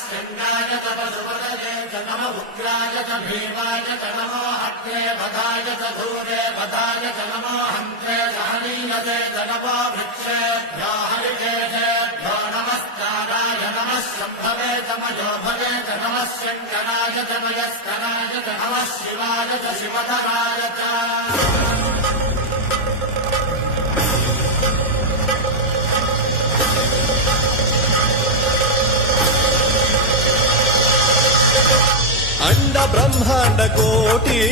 स्कन्दाय च पशुपतये च नम उग्राय च भीमाय च नमो हत्ये वधाय च धूरे वधाय च नमो हन्त्रे सहनीयते च नमो वृक्षेभ्यो हरिकेशेभ्यो नमस्काराय नमः शम्भवे च मयोभवे च नमः शङ्कराय च मयस्कराय च नमः शिवाय च शिवधराय च अंड ब्रह्मांड कोटि